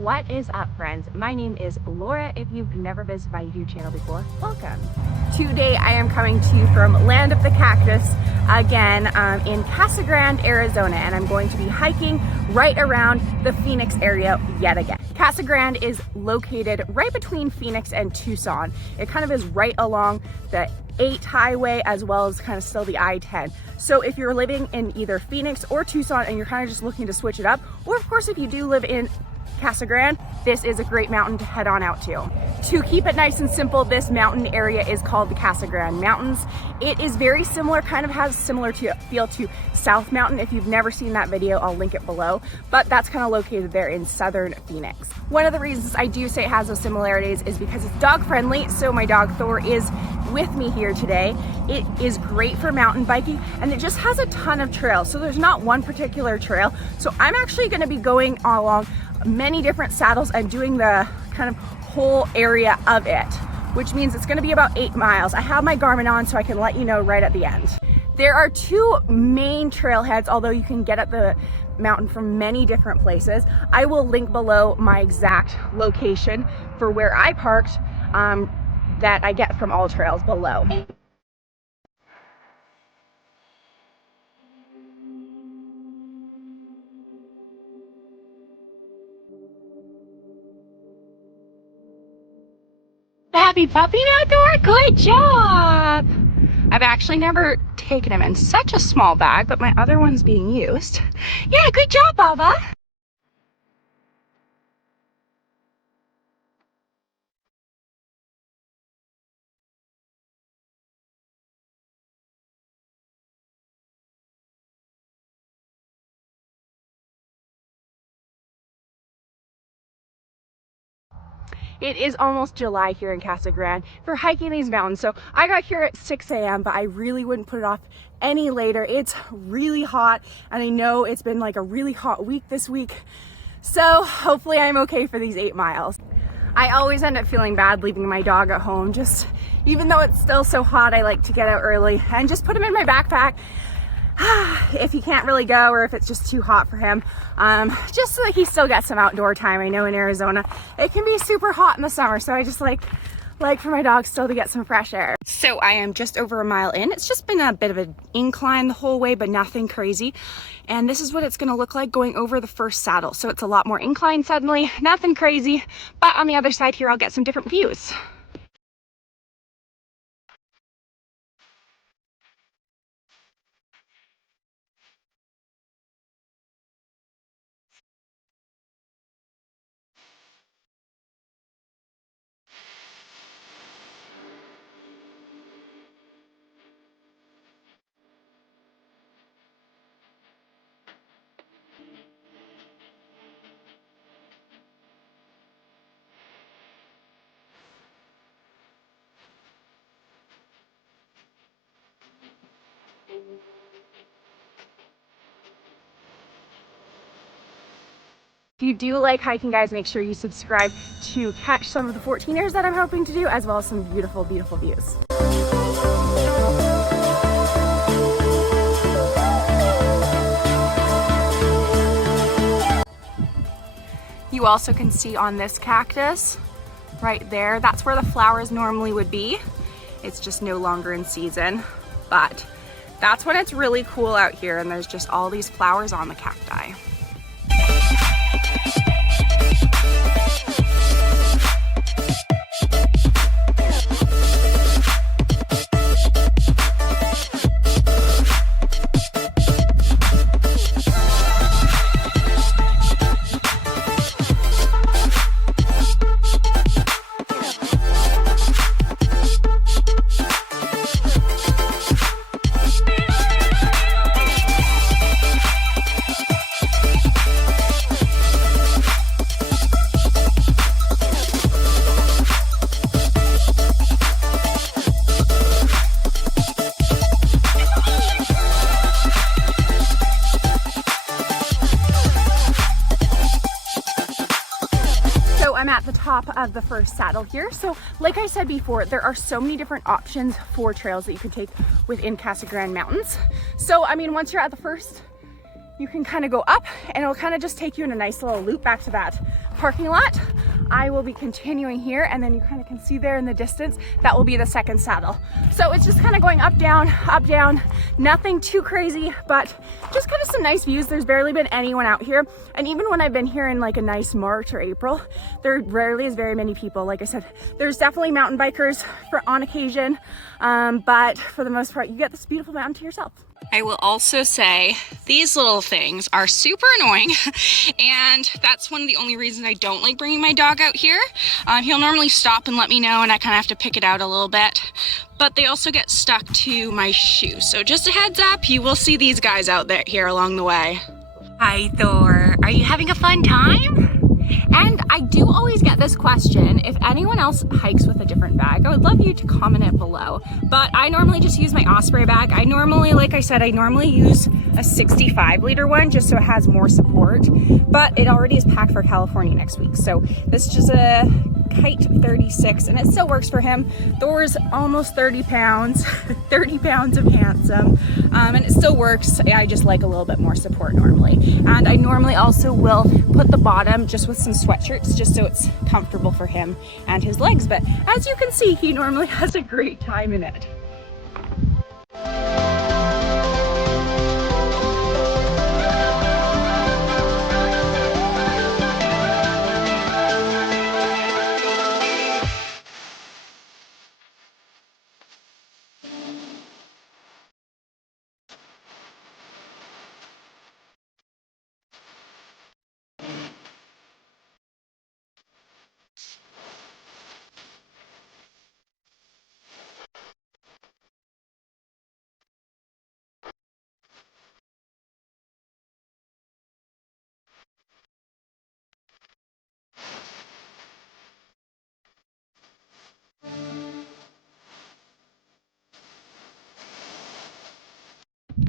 What is up, friends? My name is Laura. If you've never visited my YouTube channel before, welcome. Today I am coming to you from Land of the Cactus again in Casa Grande, Arizona, and I'm going to be hiking right around the Phoenix area yet again. Casa Grande is located right between Phoenix and Tucson. It kind of is right along the 8 highway as well as kind of still the I-10. So if you're living in either Phoenix or Tucson and you're kind of just looking to switch it up, or of course if you do live in Casa Grande, this is a great mountain to head on out to. To keep it nice and simple, this mountain area is called the Casa Grande Mountains. It is very similar, kind of has similar feel to South Mountain. If you've never seen that video, I'll link it below, but that's kind of located there in southern Phoenix. One of the reasons I do say it has those similarities is because it's dog friendly, so my dog Thor is with me here today. It is great for mountain biking and it just has a ton of trails, so there's not one particular trail. So I'm actually going to be going along many different saddles and doing the kind of whole area of it, which means it's going to be about 8 miles. I have my Garmin on so I can let you know right at the end. There are 2 main trailheads, although you can get at the mountain from many different places. I will link below my exact location for where I parked that I get from all trails below. Happy puppy now, Thor? Good job! I've actually never taken him in such a small bag, but my other one's being used. Yeah, good job, Baba! It is almost July here in Casa Grande for hiking these mountains. So I got here at 6 a.m., but I really wouldn't put it off any later. It's really hot, and I know it's been like a really hot week this week. So hopefully I'm okay for these 8 miles. I always end up feeling bad leaving my dog at home. Just even though it's still so hot, I like to get out early and just put him in my backpack if he can't really go or if it's just too hot for him, just so that he still gets some outdoor time. I know in Arizona it can be super hot in the summer, so I just like for my dog still to get some fresh air. So I am just over a mile in. It's just been a bit of an incline the whole way, but nothing crazy. And this is what it's gonna look like going over the first saddle. So it's a lot more incline suddenly, nothing crazy, but on the other side here I'll get some different views. If you do like hiking, guys, make sure you subscribe to catch some of the 14ers that I'm hoping to do, as well as some beautiful, beautiful views. You also can see on this cactus right there, that's where the flowers normally would be. It's just no longer in season, but that's when it's really cool out here and there's just all these flowers on the cacti. I'm at the top of the first saddle here. So like I said before, there are so many different options for trails that you can take within Casa Grande Mountains. So I mean, once you're at the first you can kind of go up and it'll kind of just take you in a nice little loop back to that parking lot. I will be continuing here, and then you kind of can see there in the distance, that will be the second saddle. So it's just kind of going up, down, nothing too crazy, but just kind of some nice views. There's barely been anyone out here. And even when I've been here in like a nice March or April, there rarely is very many people. Like I said, there's definitely mountain bikers on occasion, but for the most part, you get this beautiful mountain to yourself. I will also say these little things are super annoying, and that's one of the only reasons I don't like bringing my dog out here. He'll normally stop and let me know, and I kind of have to pick it out a little bit, but they also get stuck to my shoe. So just a heads up, you will see these guys out there here along the way. Hi Thor, are you having a fun time? And I do always get this question, if anyone else hikes with a different bag, I would love you to comment it below. But I normally just use my Osprey bag. I normally, like I said, I normally use a 65 liter one just so it has more support, but it already is packed for California next week. So this is just a Kite 36 and it still works for him. Thor's almost 30 pounds, 30 pounds of handsome, and it still works. I just like a little bit more support normally. And I normally also will put the bottom just with some sweatshirts just so it's comfortable for him and his legs. But as you can see, he normally has a great time in it.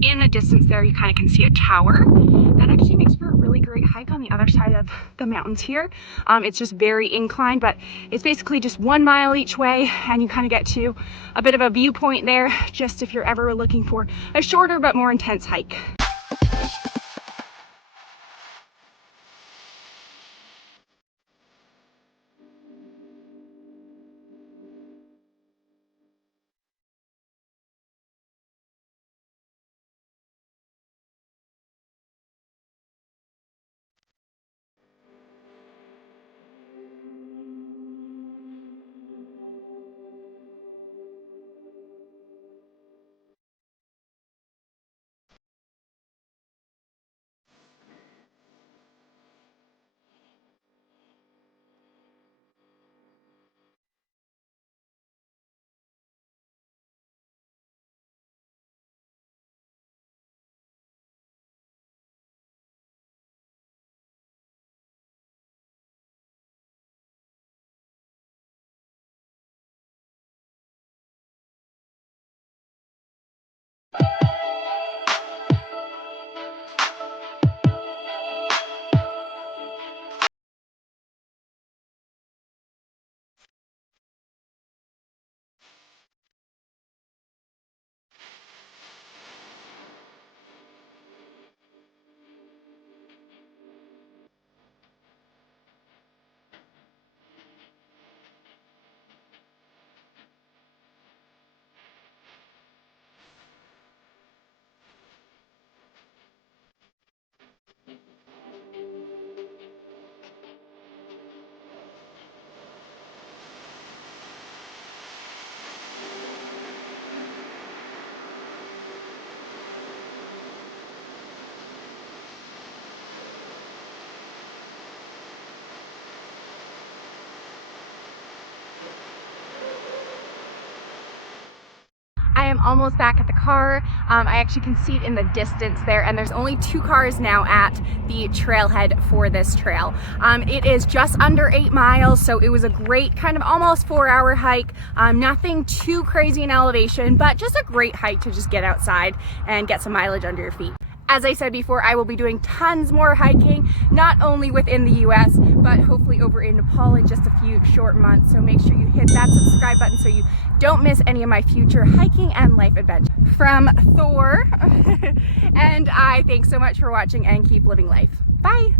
In the distance there, you kind of can see a tower. That actually makes for a really great hike on the other side of the mountains here. It's just very inclined, but it's basically just 1 mile each way, and you kind of get to a bit of a viewpoint there, just if you're ever looking for a shorter but more intense hike. I am almost back at the car. I actually can see it in the distance there, and there's only 2 cars now at the trailhead for this trail. It is just under 8 miles, so it was a great kind of almost 4-hour hike. Nothing too crazy in elevation, but just a great hike to just get outside and get some mileage under your feet. As I said before, I will be doing tons more hiking, not only within the US, but hopefully over in Nepal in just a few short months. So make sure you hit that subscribe button so you don't miss any of my future hiking and life adventures. From Thor and I, thanks so much for watching and keep living life. Bye.